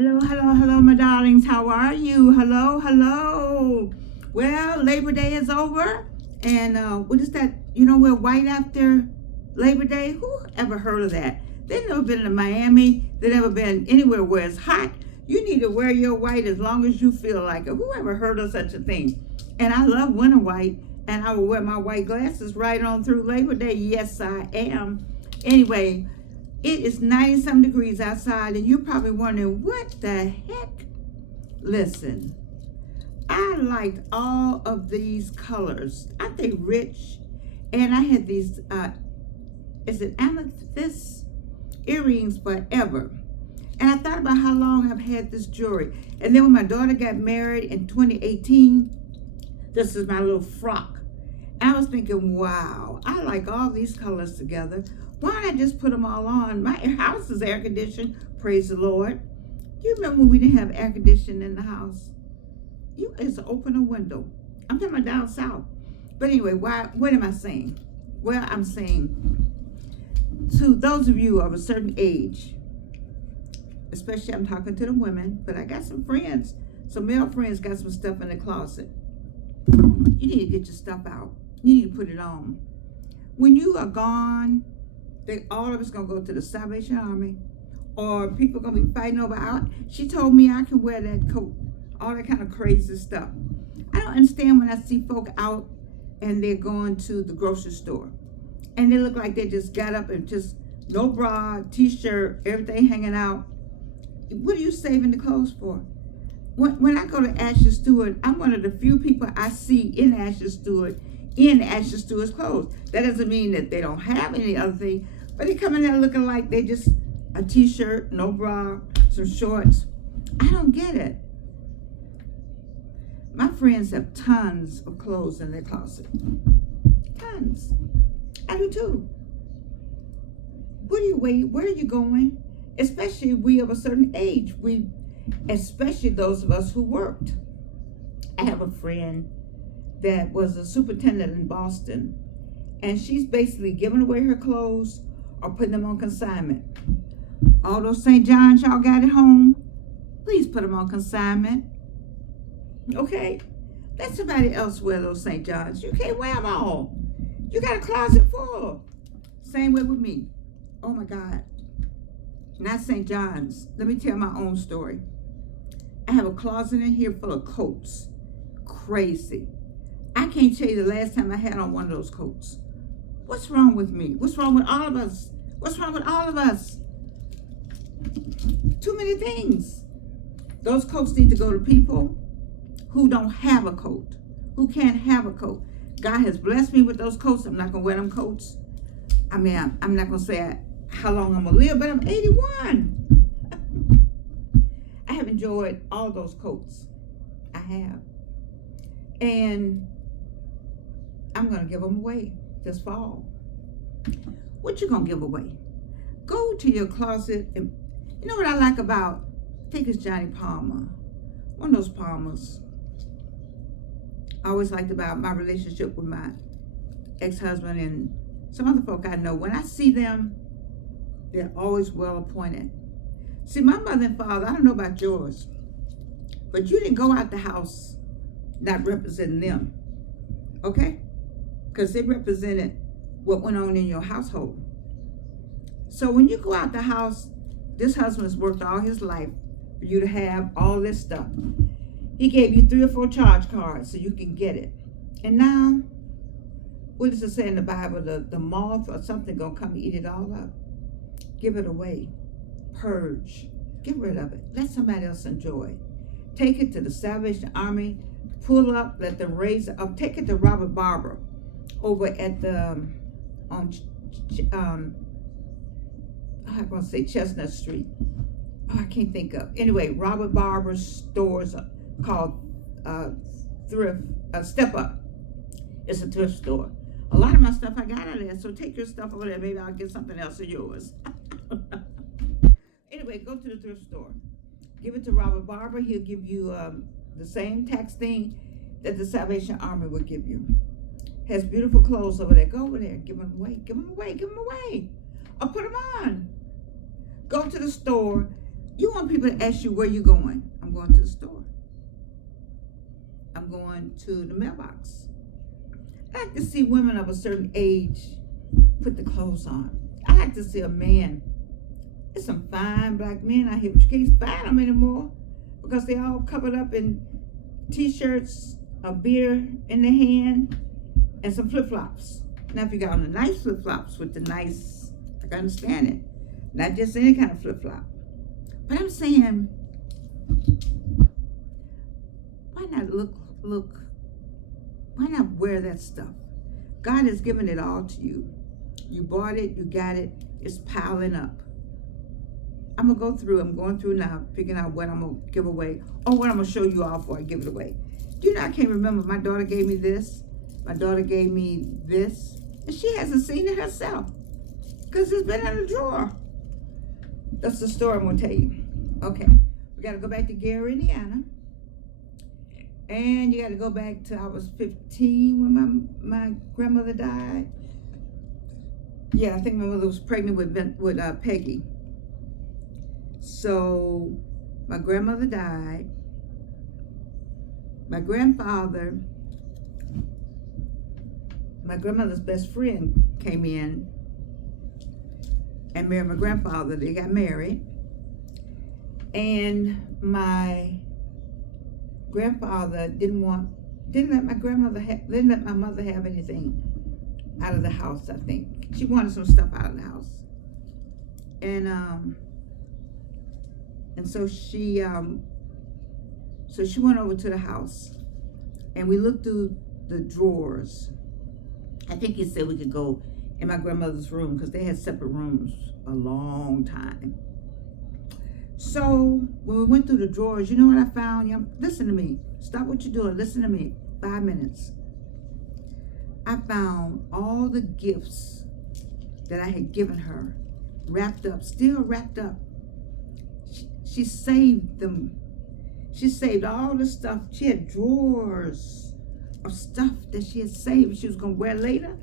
Hello, hello, hello, my darlings. How are you? Hello, hello. Well, Labor Day is over. And what is that? You know, we're white after Labor Day. Who ever heard of that? They've never been to Miami. They've never been anywhere where it's hot. You need to wear your white as long as you feel like it. Who ever heard of such a thing? And I love winter white. And I will wear my white glasses right on through Labor Day. Yes, I am. Anyway, it is 90-some degrees outside, and you're probably wondering, what the heck? Listen, I liked all of these colors. Aren't they rich? And I had these, is it amethyst earrings forever. And I thought about how long I've had this jewelry. And then when my daughter got married in 2018, this is my little frock. I was thinking, wow, I like all these colors together. Why don't I just put them all on? My house is air conditioned, praise the Lord. Do you remember when we didn't have air conditioning in the house? It's open a window. I'm talking about down south. But anyway, what am I saying? Well, I'm saying to those of you of a certain age, especially I'm talking to the women, but I got some friends, some male friends got some stuff in the closet. You need to get your stuff out. You need to put it on. When you are gone, all of us gonna go to the Salvation Army, or people gonna be fighting over out. She told me I can wear that coat, all that kind of crazy stuff. I don't understand when I see folk out and they're going to the grocery store and they look like they just got up and just no bra, t-shirt, everything hanging out. What are you saving the clothes for? When I go to ASHLEY Stewart, I'm one of the few people I see in ASHLEY Stewart in ASHLEY Stewart's clothes. That doesn't mean that they don't have any other thing, but they come in there looking like they just a t-shirt, no bra, some shorts. I don't get it. My friends have tons of clothes in their closet. Tons. I do too. What do you wait? Where are you going? Especially we of a certain age. Especially those of us who worked. I have a friend that was a superintendent in Boston, and she's basically giving away her clothes or putting them on consignment. All those St. John's y'all got at home, please put them on consignment. Okay? Let somebody else wear those St. John's. You can't wear them all. You got a closet full. Same way with me. Oh my God. Not St. John's. Let me tell my own story. I have a closet in here full of coats. Crazy. I can't tell you the last time I had on one of those coats. What's wrong with me? What's wrong with all of us? What's wrong with all of us? Too many things. Those coats need to go to people who don't have a coat, who can't have a coat. God has blessed me with those coats. I'm not going to wear them coats. I mean, I'm not going to say how long I'm going to live, but I'm 81. I have enjoyed all those coats. I have. And I'm going to give them away this fall. What you going to give away? Go to your closet. And you know what I like about, I think it's Johnny Palmer. One of those Palmers. I always liked about my relationship with my ex-husband and some other folk I know. When I see them, they're always well appointed. See, my mother and father, I don't know about yours, but you didn't go out the house not representing them, okay? Because they represented what went on in your household. So when you go out the house, this husband has worked all his life for you to have all this stuff. He gave you 3 or 4 charge cards so you can get it. And now, what does it say in the Bible? The moth or something gonna come and eat it all up. Give it away. Purge. Get rid of it. Let somebody else enjoy. Take it to the Salvation Army. Pull up. Let them raise it up. Take it to Robert Barber over at the I'm gonna say Chestnut Street. Oh, I can't think of. Anyway, Robert Barber's stores called Thrift. Step Up. It's a thrift store. A lot of my stuff I got out of there. So take your stuff over there. Maybe I'll get something else of yours. Anyway, go to the thrift store. Give it to Robert Barber. He'll give you the same tax thing that the Salvation Army would give you. Has beautiful clothes over there. Go over there. Give them away. Give them away. Give them away. Or put them on. Go to the store. You want people to ask you where you going. I'm going to the store. I'm going to the mailbox. I like to see women of a certain age put the clothes on. I like to see a man. There's some fine black men out here, but you can't find them anymore because they all covered up in t-shirts, a beer in their hand, and some flip-flops. Now, if you got on the nice flip-flops with the nice, I can understand it. Not just any kind of flip-flop. But I'm saying, why not why not wear that stuff? God has given it all to you. You bought it, you got it, it's piling up. I'm going through now, figuring out what I'm gonna give away, or what I'm gonna show you all before I give it away. Do you know, I can't remember, my daughter gave me this, my daughter gave me this, and she hasn't seen it herself, because it's been in the drawer. That's the story I'm gonna tell you. Okay, we gotta go back to Gary, Indiana. And you got to go back to, I was 15 when my grandmother died. Yeah, I think my mother was pregnant with Peggy. So my grandmother died. My grandfather, my grandmother's best friend came in and married my grandfather. They got married. And my grandfather didn't let my mother have anything out of the house. I think she wanted some stuff out of the house, and so she went over to the house, and we looked through the drawers. I think he said we could go in my grandmother's room because they had separate rooms a long time. So when we went through the drawers, you know what I found? Listen to me. Stop what you're doing. Listen to me. 5 minutes. I found all the gifts that I had given her, wrapped up, still wrapped up. She saved them. She saved all the stuff. She had drawers of stuff that she had saved she was going to wear later.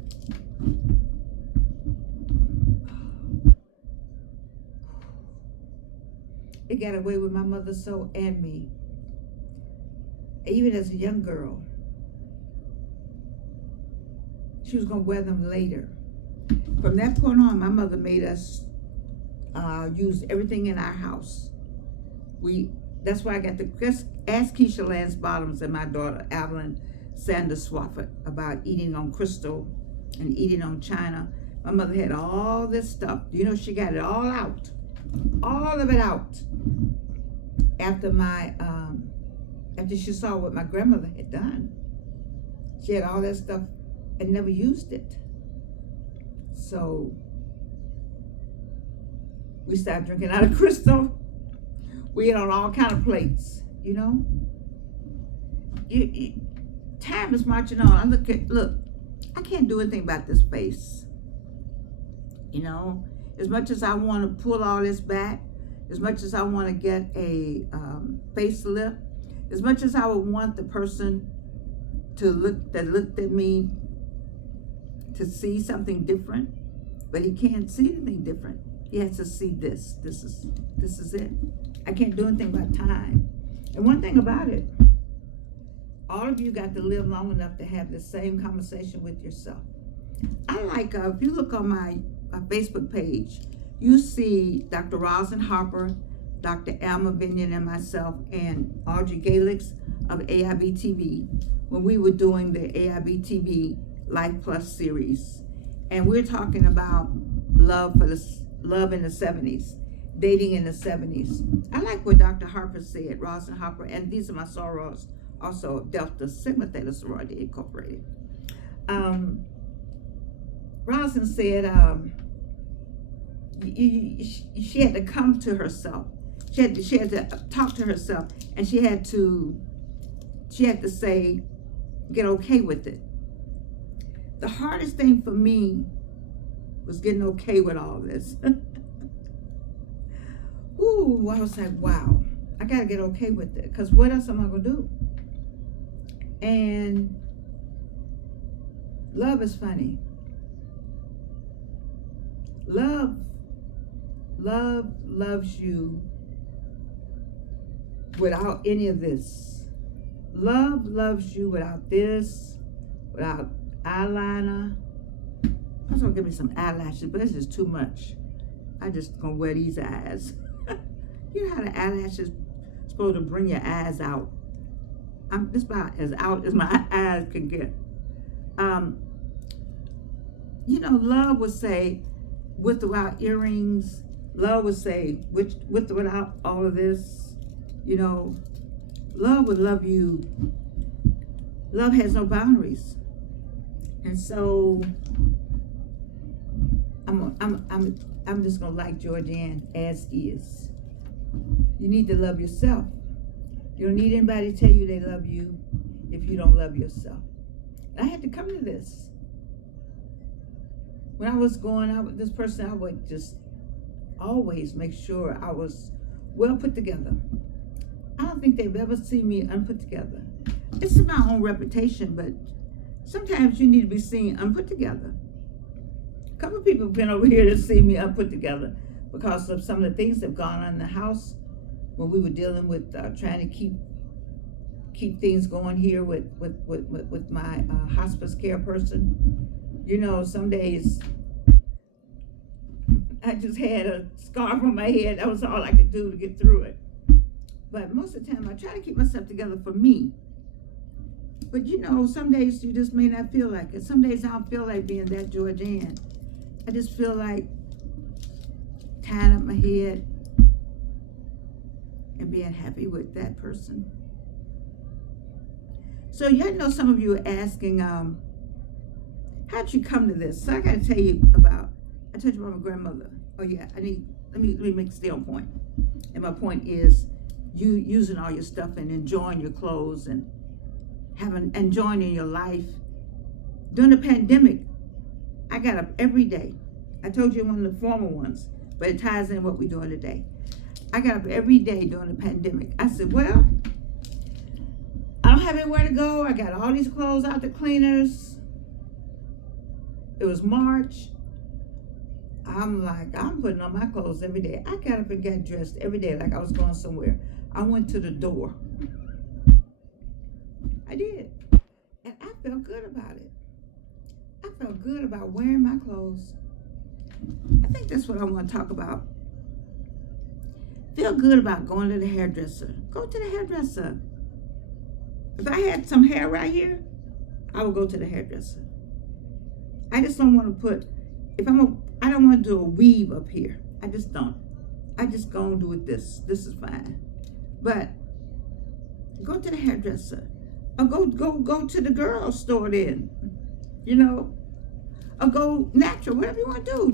It got away with my mother so and me. Even as a young girl, she was going to wear them later. From that point on, my mother made us use everything in our house. That's why I got ask Keisha Lance Bottoms and my daughter Evelyn Sanders Swafford about eating on crystal and eating on china. My mother had all this stuff. You know, she got it all out. All of it out after after she saw what my grandmother had done. She had all that stuff and never used it. So we started drinking out of crystal. We ate on all kind of plates, you know. Time is marching on. Look, I can't do anything about this face, you know. As much as I want to pull all this back, as much as I want to get a facelift, as much as I would want the person that looked at me to see something different, but he can't see anything different. He has to see this. This is it. I can't do anything about time. And one thing about it, all of you got to live long enough to have the same conversation with yourself. I like, if you look on my Facebook page, you see Dr. Rosin Harper, Dr. Alma Vinyan, and myself, and Audrey Galix of AIB TV, when we were doing the AIB TV Life Plus series. And we're talking about love in the 70s, dating in the 70s. I like what Dr. Harper said, Rosin Harper, and these are my sorors, also Delta Sigma Theta Sorority Incorporated. Rosin said she had to come to herself. She had to talk to herself, and she had to say, get okay with it. The hardest thing for me was getting okay with all this. Ooh, I was like, wow, I gotta get okay with it, because what else am I gonna do? And love is funny. Love loves you without any of this. Love loves you without this, without eyeliner. I was gonna give me some eyelashes, but it's just too much. I just gonna wear these eyes. You know how the eyelashes supposed to bring your eyes out. I'm just about as out as my eyes can get. You know, love would say with or without earrings. Love would say with or without all of this. You know, love would love you. Love has no boundaries. And so I'm just gonna like Georgianne as is. You need to love yourself. You don't need anybody to tell you they love you if you don't love yourself. I had to come to this. When I was going out with this person, I would just always make sure I was well put together. I don't think they've ever seen me unput together. It's my own reputation, but sometimes you need to be seen unput together. A couple of people have been over here to see me unput together because of some of the things that have gone on in the house when we were dealing with trying to keep things going here with my hospice care person. You know, some days I just had a scarf on my head. That was all I could do to get through it. But most of the time I try to keep myself together for me. But you know, some days you just may not feel like it. Some days I don't feel like being that Georgianne. I just feel like tying up my head and being happy with that person. So you know, some of you are asking, how'd you come to this? So I got to tell you about, I told you about my grandmother. Oh yeah, let me make stay on point. And my point is you using all your stuff and enjoying your clothes and enjoying in your life. During the pandemic, I got up every day. I told you one of the former ones, but it ties in what we're doing today. I got up every day during the pandemic. I said, well, I don't have anywhere to go. I got all these clothes out the cleaners. It was March. I'm like, I'm putting on my clothes every day. I got up and got dressed every day like I was going somewhere. I went to the door. I did. And I felt good about it. I felt good about wearing my clothes. I think that's what I want to talk about. Feel good about going to the hairdresser. Go to the hairdresser. If I had some hair right here, I would go to the hairdresser. I just don't want to put, I don't want to do a weave up here. I just don't. I just go and do it this. This is fine. But go to the hairdresser. Or go to the girl store then. You know? Or go natural, whatever you want to do.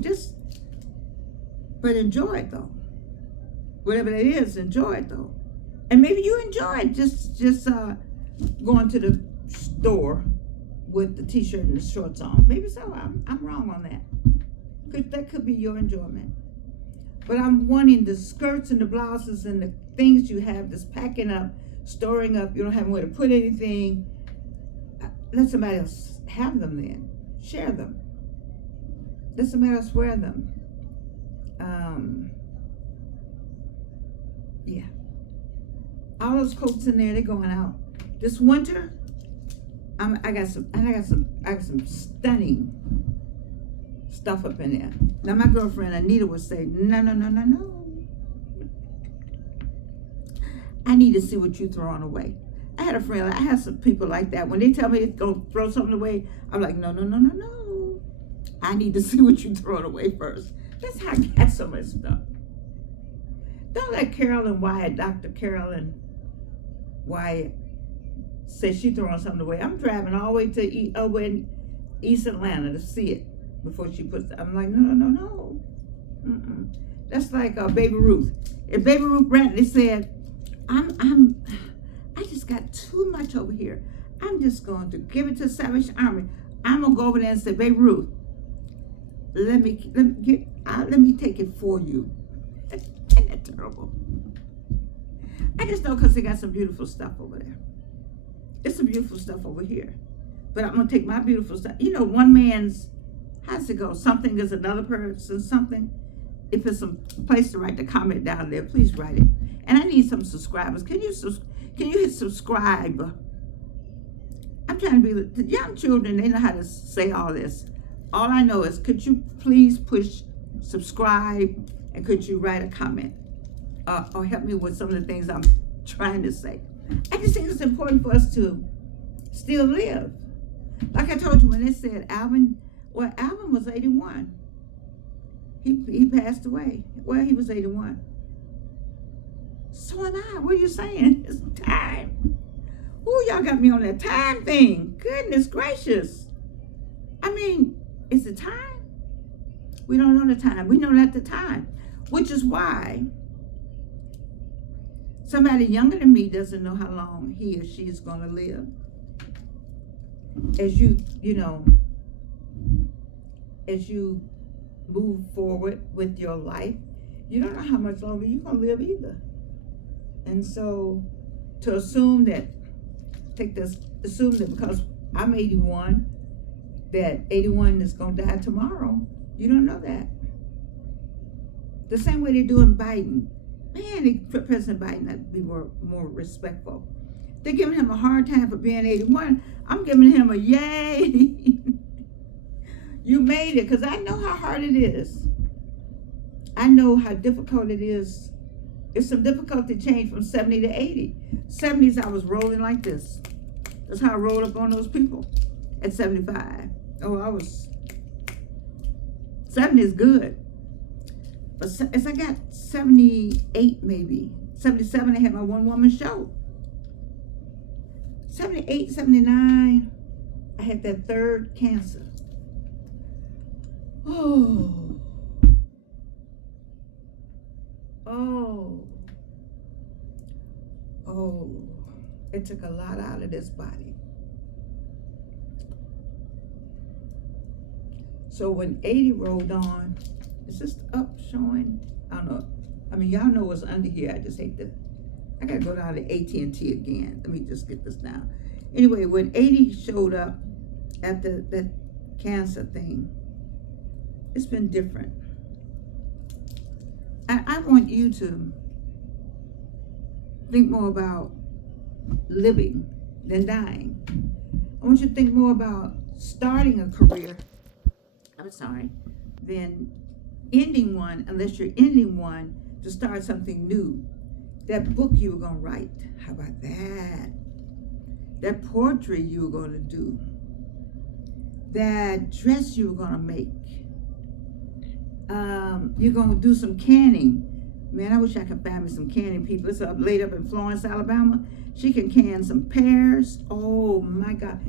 But enjoy it though. Whatever it is, enjoy it though. And maybe you enjoy it just going to the store with the t-shirt and the shorts on. Maybe so. I'm wrong on that. That could be your enjoyment. But I'm wanting the skirts and the blouses and the things you have just packing up, storing up. You don't have where to put anything. Let somebody else have them then. Share them. Let somebody else wear them. Yeah. All those coats in there, they're going out. This winter, I got some stunning stuff up in there. Now my girlfriend Anita would say, no. I need to see what you're throwing away. I had a friend, I have some people like that. When they tell me to go throw something away, I'm like, no. I need to see what you're throwing away first. That's how I got so much stuff. Don't let Carolyn Wyatt, Dr. Carolyn Wyatt, say she's throwing something away. I'm driving all the way to over in East Atlanta to see it before she puts it. I'm like, no. That's like Baby Ruth. If Baby Ruth Brantley said, I just got too much over here. I'm just going to give it to the Salvation Army. I'm gonna go over there and say, Baby Ruth, let me take it for you. Isn't that terrible? I just know because they got some beautiful stuff over there. It's some beautiful stuff over here. But I'm going to take my beautiful stuff. You know, one man's, how's it go? Something is another person's something. if it's some place to write the comment down there, please write it. And I need some subscribers. Can you hit subscribe? I'm trying to be, the young children, they know how to say all this. All I know is, could you please push subscribe, and could you write a comment? Or help me with some of the things I'm trying to say. I just think it's important for us to still live. Like I told you, when they said Alvin was 81. He passed away. Well, he was 81. So am I. What are you saying? It's time. Ooh, y'all got me on that time thing. Goodness gracious. I mean, is it time? We don't know the time. We know not the time. Which is why somebody younger than me doesn't know how long he or she is going to live. As you move forward with your life, you don't know how much longer you're going to live either. And so to assume that because I'm 81, that 81 is going to die tomorrow, you don't know that. The same way they're doing Biden. Man, President Biden had to be more respectful. They're giving him a hard time for being 81. I'm giving him a yay. You made it, because I know how hard it is. I know how difficult it is. It's some difficulty change from 70 to 80. 70s, I was rolling like this. That's how I rolled up on those people at 75. Oh, 70 is good. But as I got 78, maybe 77, I had my one-woman show. 78, 79, I had that third cancer. Oh. It took a lot out of this body. So when 80 rolled on, is this up showing? I don't know. I mean, y'all know what's under here. I just hate to, I gotta go down to AT&T again. Let me just get this down. Anyway, when 80 showed up at that cancer thing, it's been different. I want you to think more about living than dying. I want you to think more about starting a career, than ending one, unless you're ending one to start something new. That book you were going to write, how about that? That poetry you were going to do. That dress you were going to make. You're going to do some canning. Man, I wish I could find me some canning people. It's laid up in Florence, Alabama. She can can some pears. Oh my God.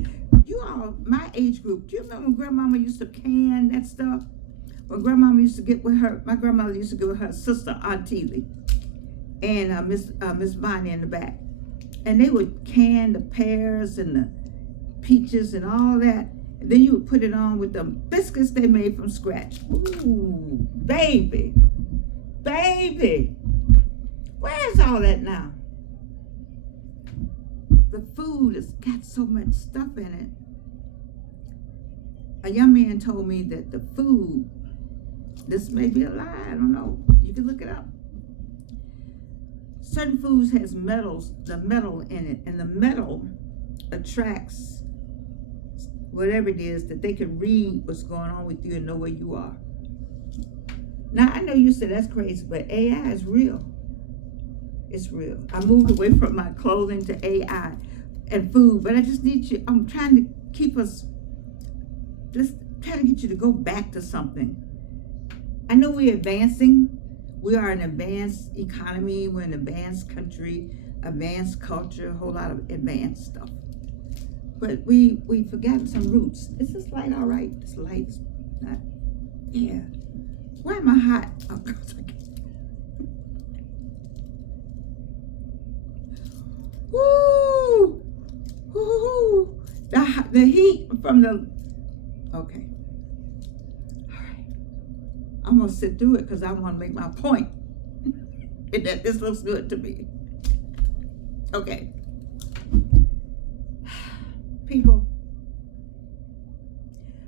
You all, my age group, do you remember when Grandmama used to can that stuff? When Grandmama used to get with her, my grandmother used to get with her sister, Aunt Teely, and Miss Bonnie in the back. And they would can the pears and the peaches and all that. And then you would put it on with the biscuits they made from scratch. Ooh, baby. Baby. Where's all that now? The food has got so much stuff in it. A young man told me that the food, this may be a lie, I don't know. You can look it up. Certain foods has the metal in it, and the metal attracts whatever it is, that they can read what's going on with you and know where you are. Now, I know you said that's crazy, but AI is real. It's real. I moved away from my clothing to AI and food, but I just need you, I'm trying to keep us, let's try to get you to go back to something. I know we're advancing. We are an advanced economy. We're an advanced country, advanced culture, a whole lot of advanced stuff. But we've forgotten some roots. Is this light all right? This light's not, yeah. Why am I hot? Oh, woo! Woo! The heat from the, okay. All right. I'm going to sit through it because I want to make my point. And that this looks good to me. Okay. People,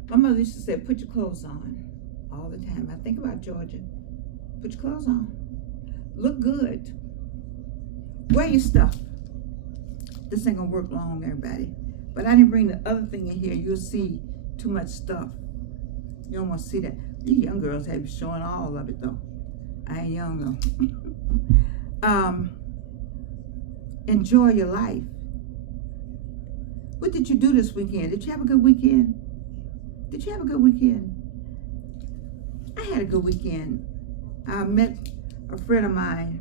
my mother used to say, put your clothes on all the time. I think about Georgia. Put your clothes on. Look good. Wear your stuff. This ain't gonna work long, everybody. But I didn't bring the other thing in here. You'll see too much stuff. You don't want to see that. You young girls have you showing all of it, though. I ain't young, though. Enjoy your life. What did you do this weekend? Did you have a good weekend? Did you have a good weekend? I had a good weekend. I met a friend of mine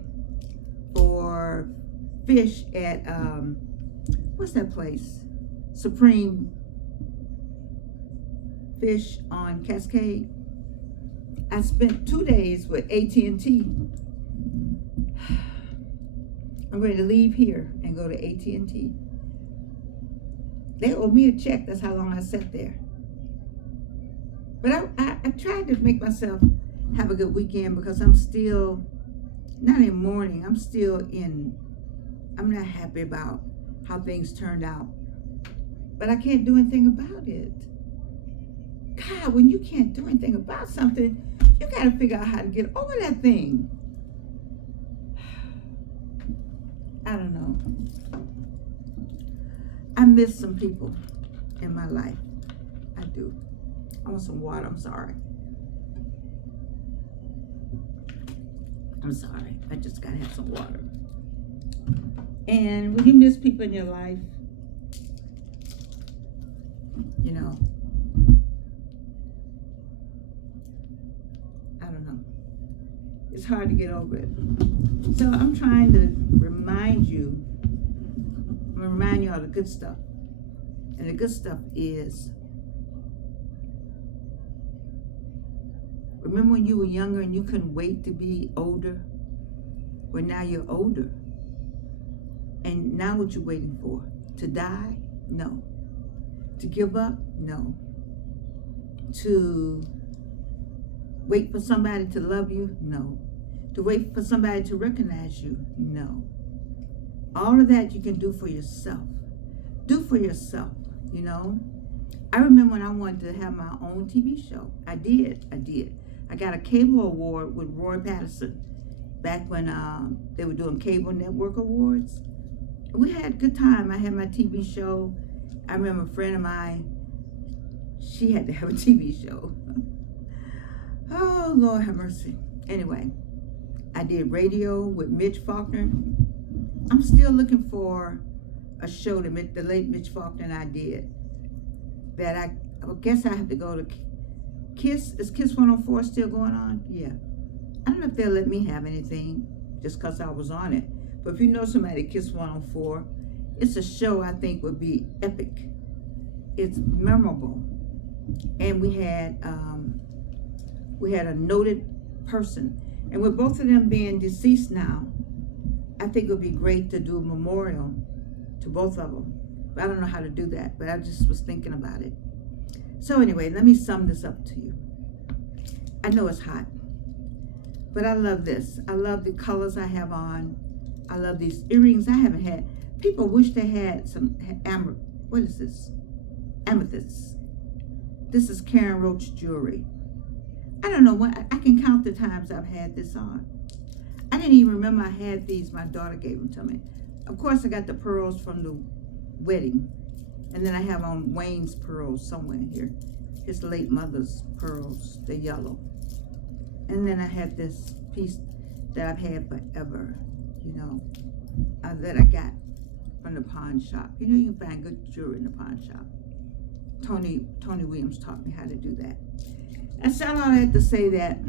for fish at, what's that place? Supreme Fish on Cascade. I spent 2 days with AT&T. I'm ready to leave here and go to AT&T. They owe me a check. That's how long I sat there. But I tried to make myself have a good weekend because I'm still, not in mourning, I'm not happy about how things turned out. But I can't do anything about it. God, when you can't do anything about something, you got to figure out how to get over that thing. I don't know. I miss some people in my life. I do. I want some water. I'm sorry. I'm sorry. I just got to have some water. And when you miss people in your life, you know, I don't know. It's hard to get over it. So I'm trying to remind you, I'm going to remind you of the good stuff. And the good stuff is, remember when you were younger and you couldn't wait to be older? Well, now you're older. And now what you waiting for? To die? No. To give up? No. To wait for somebody to love you? No. To wait for somebody to recognize you? No. All of that you can do for yourself. Do for yourself, you know. I remember when I wanted to have my own TV show. I did. I got a cable award with Roy Patterson back when they were doing cable network awards. We had a good time. I had my TV show. I remember a friend of mine, she had to have a TV show. Oh, Lord have mercy. Anyway, I did radio with Mitch Faulkner. I'm still looking for a show that the late Mitch Faulkner and I did. That I guess I have to go to Kiss. Is Kiss 104 still going on? Yeah. I don't know if they'll let me have anything just because I was on it. But if you know somebody at Kiss 104, it's a show I think would be epic. It's memorable. And we had a noted person. And with both of them being deceased now, I think it would be great to do a memorial to both of them. But I don't know how to do that, but I just was thinking about it. So anyway, let me sum this up to you. I know it's hot, but I love this. I love the colors I have on. I love these earrings I haven't had. People wish they had some what is this? Amethyst. This is Karen Roach jewelry. I don't know when, I can count the times I've had this on. I didn't even remember I had these. My daughter gave them to me. Of course, I got the pearls from the wedding. And then I have on Wayne's pearls somewhere here. His late mother's pearls, the yellow. And then I had this piece that I've had forever, you know, that I got from the pawn shop. You know, you can find good jewelry in the pawn shop. Tony Williams taught me how to do that. And so I had to say that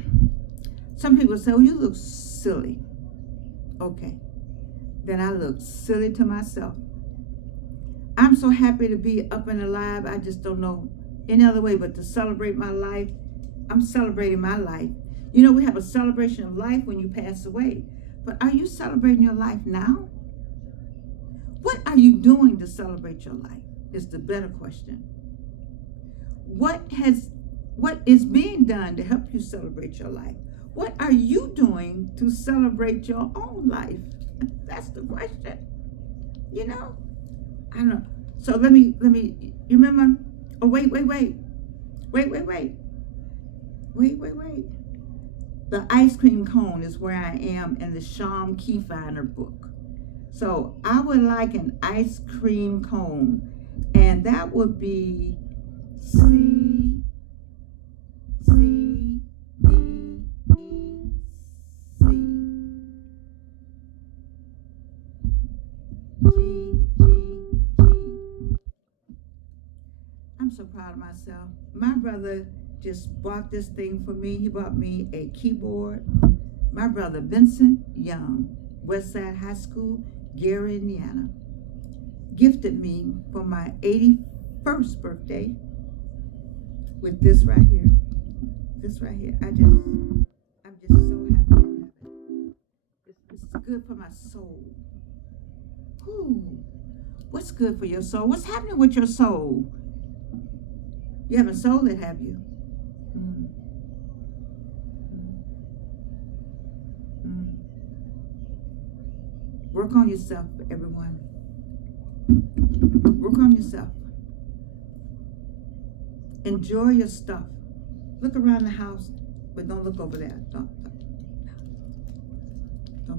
some people say, oh, you look silly. Okay. Then I look silly to myself. I'm so happy to be up and alive. I just don't know any other way but to celebrate my life. I'm celebrating my life. You know, we have a celebration of life when you pass away. But are you celebrating your life now? What are you doing to celebrate your life is the better question. What is being done to help you celebrate your life? What are you doing to celebrate your own life? That's the question. You know? I don't know. So let me, you remember? Oh, wait. The ice cream cone is where I am in the Sham Keyfinder book. So I would like an ice cream cone, and that would be C, C, D, E, C, G, G, G. I'm so proud of myself. My brother just bought this thing for me. He bought me a keyboard. My brother Vincent Young, Westside High School, Gary, Indiana, gifted me for my 81st birthday with this right here. This right here. I'm just so happy to have it. It's good for my soul. Ooh, what's good for your soul? What's happening with your soul? You haven't sold it, have you? Work on yourself, everyone. Work on yourself. Enjoy your stuff. Look around the house, but don't look over there. Don't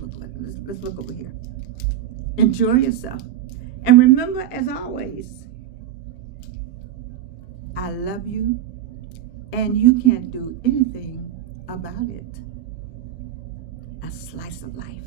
look over there. Let's look over here. Enjoy yourself. And remember, as always, I love you, and you can't do anything about it. A slice of life.